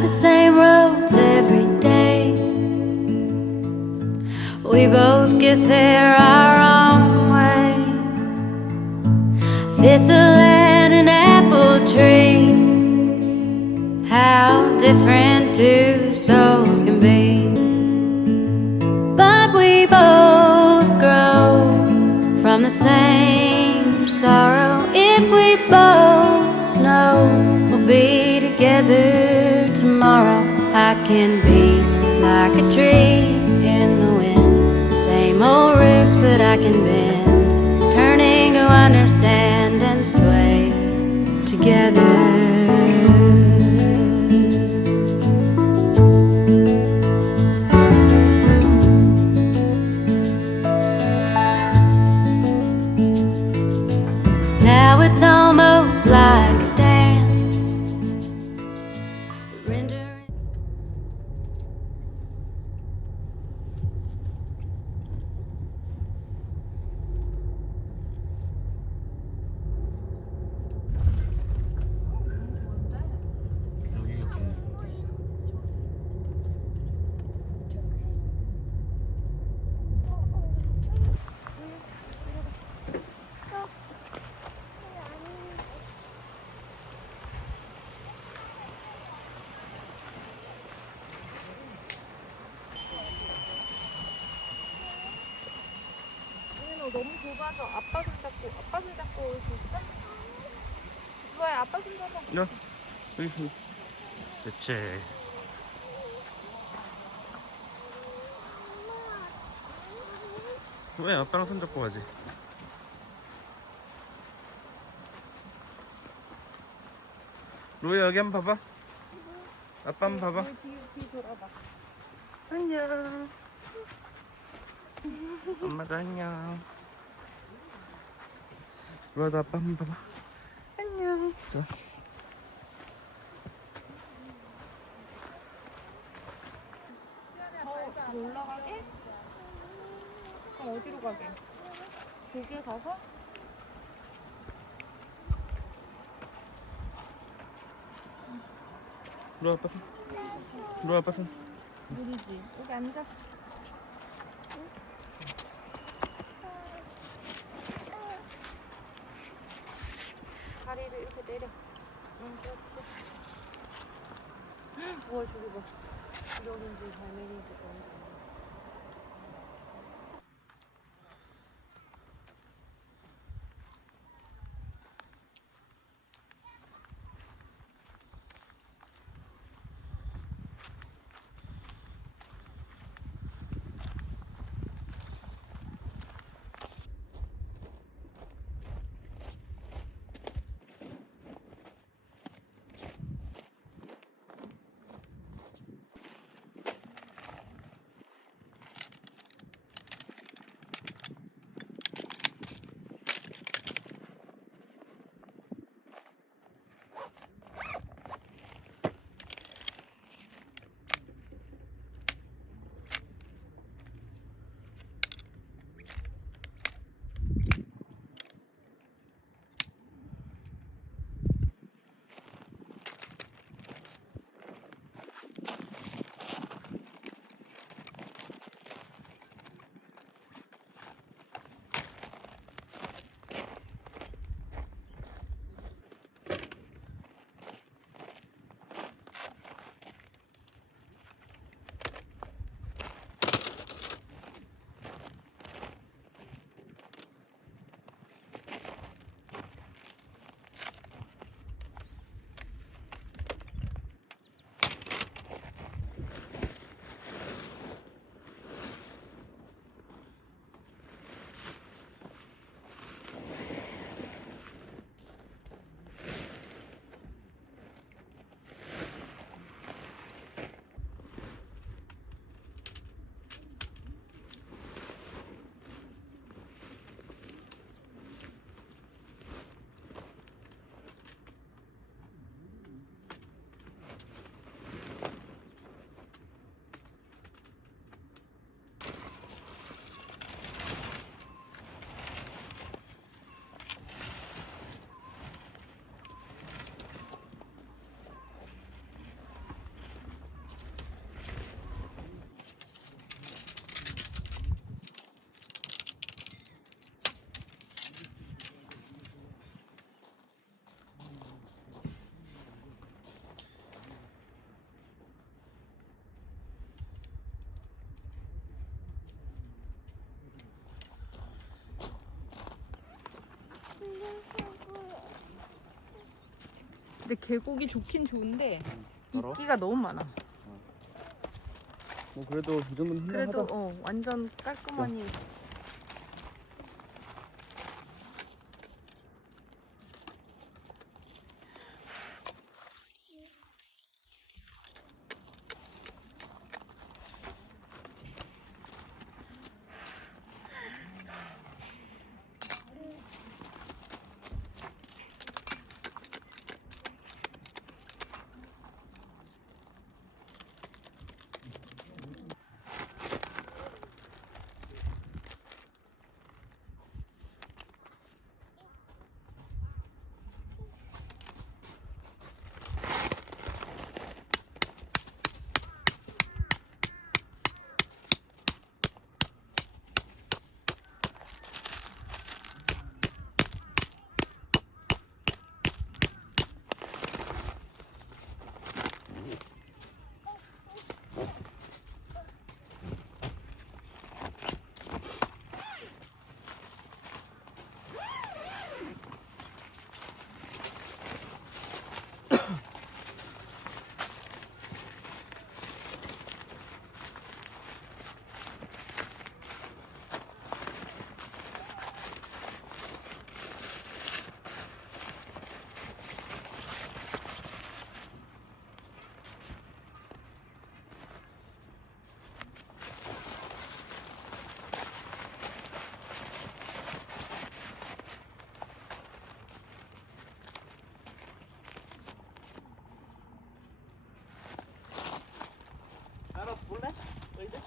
the same roads every day. We both get there our own way. Thistle and an apple tree, how different two souls can be. But we both grow from the same sorrow. If we both know we'll be together tomorrow, I can be like a tree in the wind. Same old roots, but I can bend, turning to understand and sway together. Now it's almost like a dance, rendering. 여기 이렇게 너 너무 좁아서 아빠 손 잡고 올 수 있어? 주아야 아빠 손 잡아. 야 여기 그렇지. 왜 아빠랑 손잡고 가지? 로이 여기 한번 봐봐. 아빠 한번 봐봐. 뒤 돌아봐. 안녕. 엄마도 안녕. 로이도 아빠 한번 봐봐. 안녕. 좋았어. 더 올라가게? 그럼 어디로 가게? 거기에 가서? 로이 아빠 손. 로이 아빠 손. 물이지. 여기 앉아. 다리를 이렇게 내려. 응, 그렇지. 우와, 저기 봐. 이러는지 잘 내리는지 너무 좋아. 근데 계곡이 좋긴 좋은데 더러워? 이끼가 너무 많아. 뭐 그래도 이 정도는 그래도 훌륭하다. 완전 깔끔하니. 따라 볼래? 너희들?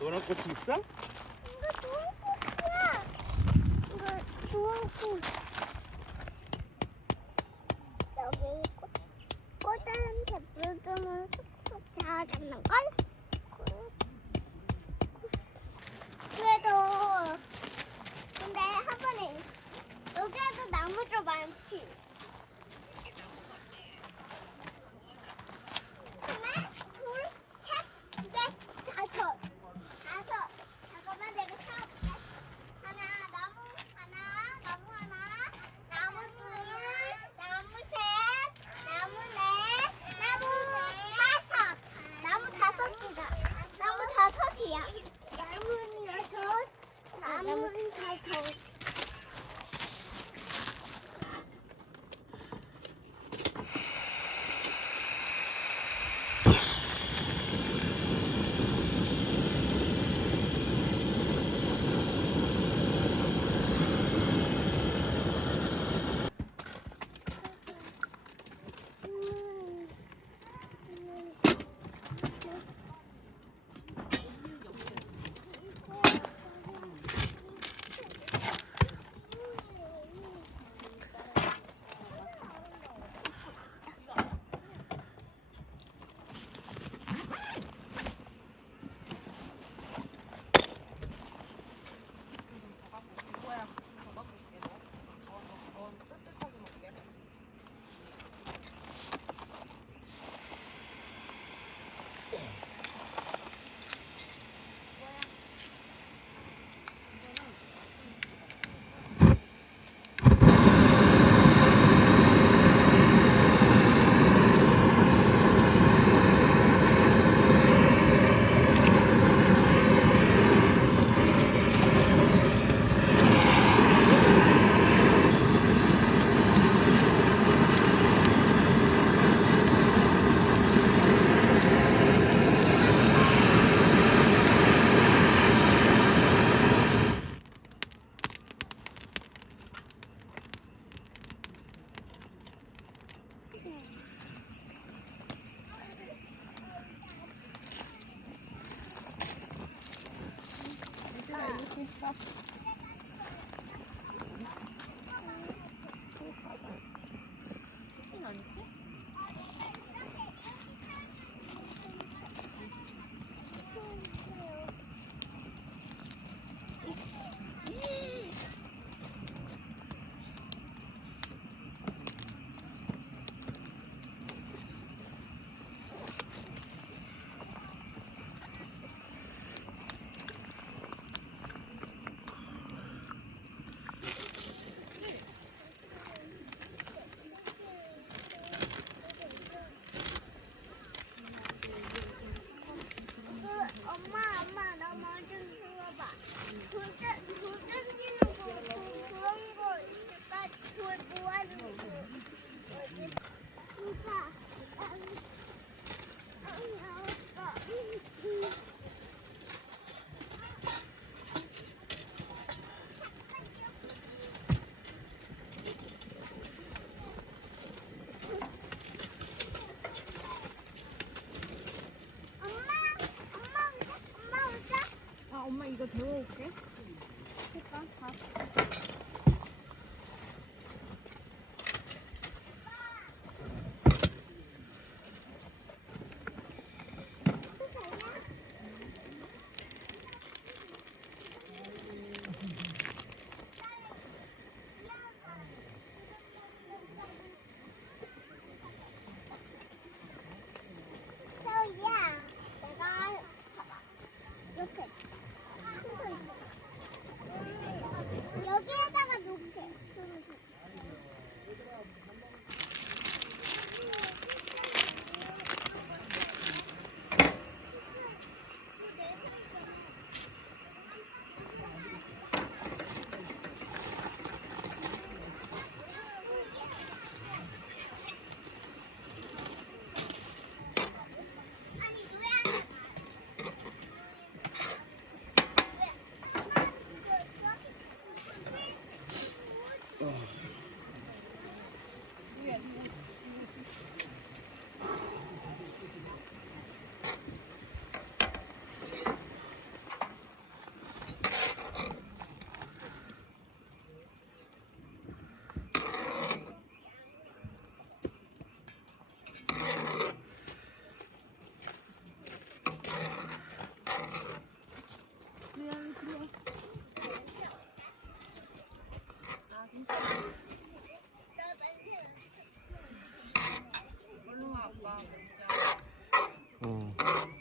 노란 꽃이 있어? 이거 좋은 꽃이야. 이거 좋은 꽃. 여기 꽃한테 물 주면 쑥쑥 자라는 걸. 그래도 근데 한 번에 여기에도 나무도 많지. 하나, 둘, 셋, 넷, 다섯. 잠깐만 내가 세워볼게. 하나, 나무 하나, 나무 둘, 나무 셋, 나무 넷, 나무 다섯이다. 나무 다섯이야. 나무 다섯.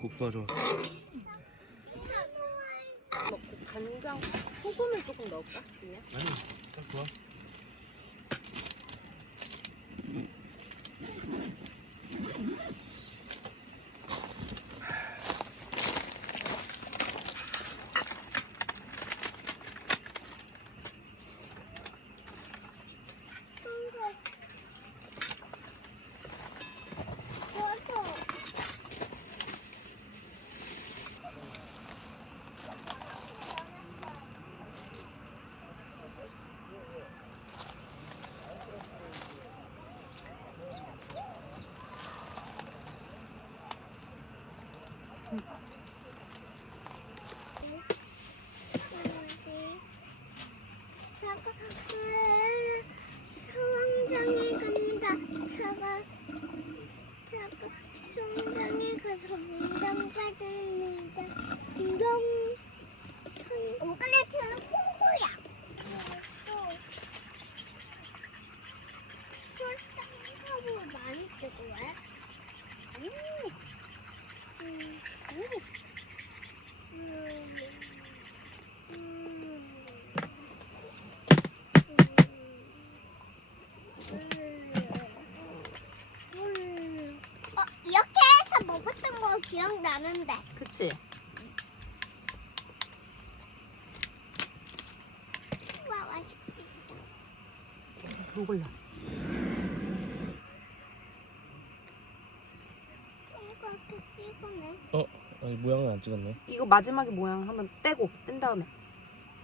국수가 좋아. 넣고 간장, 소금을 조금 넣을까? 그냥? 아니, 딱 좋아. 수영장에 간다. 차가 수영장에 가서 운동 빠집니다. 운동 오글레트는 콩고야. 설탕하고 많이 찍어 왜? 이렇게 해서 먹었던 거 기억나는데. 그치? 와, 맛있겠다. 먹을라. 동그랗게 찍어내. 아니 모양은 안 찍었네. 이거 마지막에 모양 한번 떼고 뗀 다음에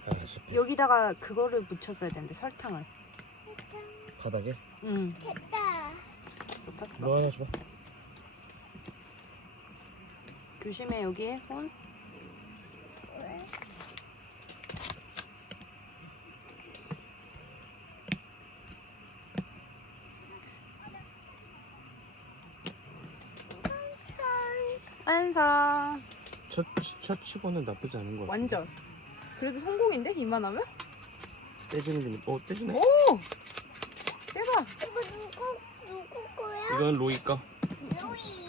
알았어. 여기다가 그거를 묻혔어야 되는데 설탕을. 설탕. 바닥에? 응. 됐다. 탔어. 너 하나 줘봐. 조심해 여기 손. 왜? 완성. 첫 치고는 나쁘지 않은 것 같아. 완전. 그래도 성공인데 이만하면? 떼지는 좀, 떼지네. 오. 대박. 이거 누구 거야? 이건 로이 거. 루이.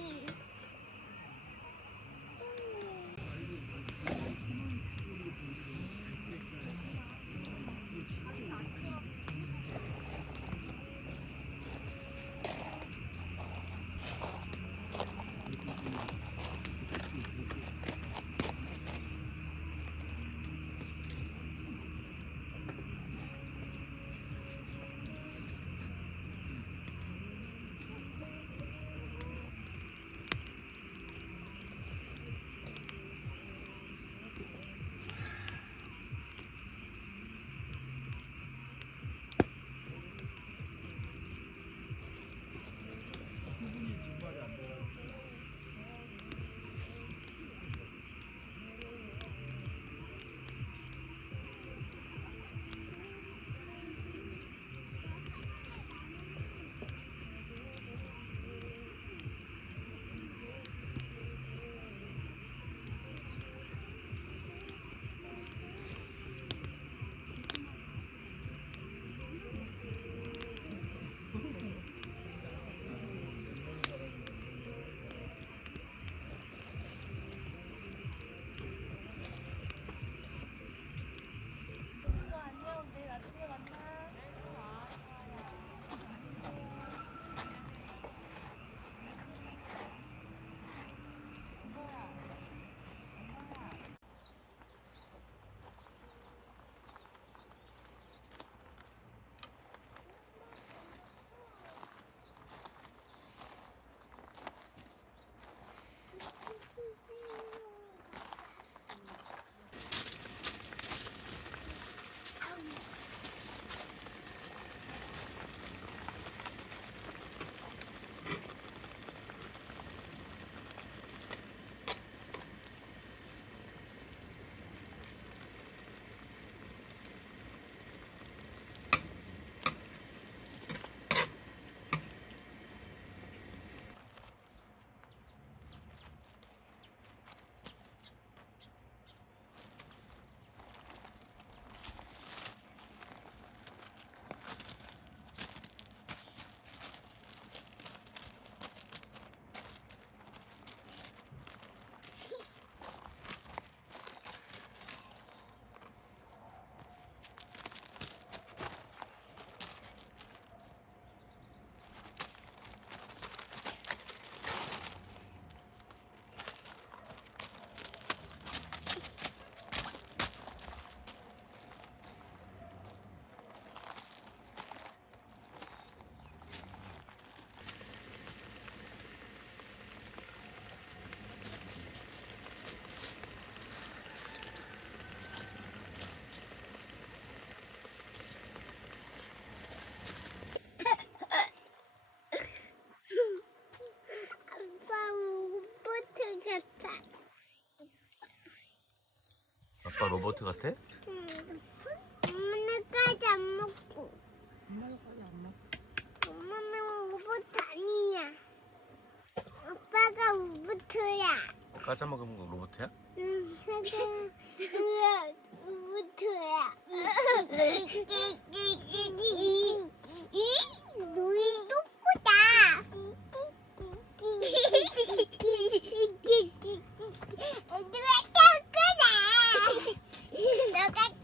아빠 로봇 같아? 엄마는 까지 안 먹고. 엄마는 로봇 아니야. 아빠가 로봇이야. 과자 먹으면 로봇이야? 응, 로봇이야. 너희 누구다? 누가 떴구나. 너가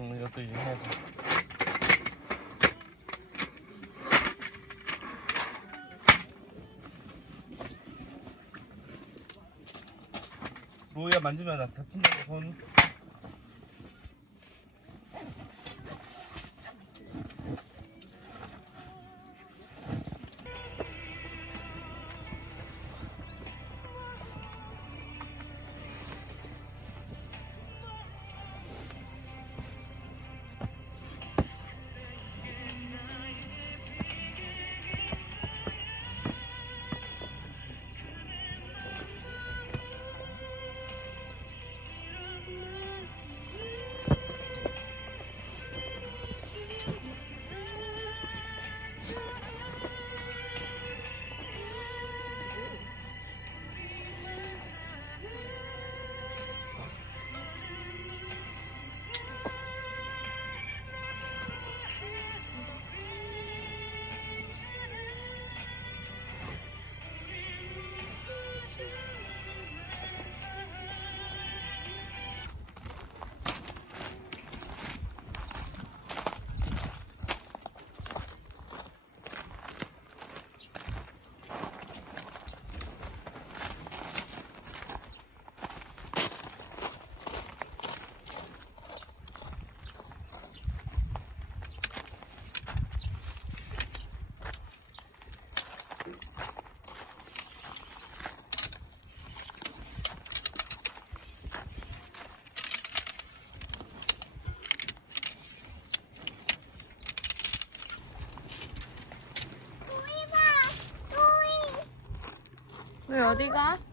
응, 이것도 이제 해야지. 로이야 만지면 나 다친다 손. 왜 어디가?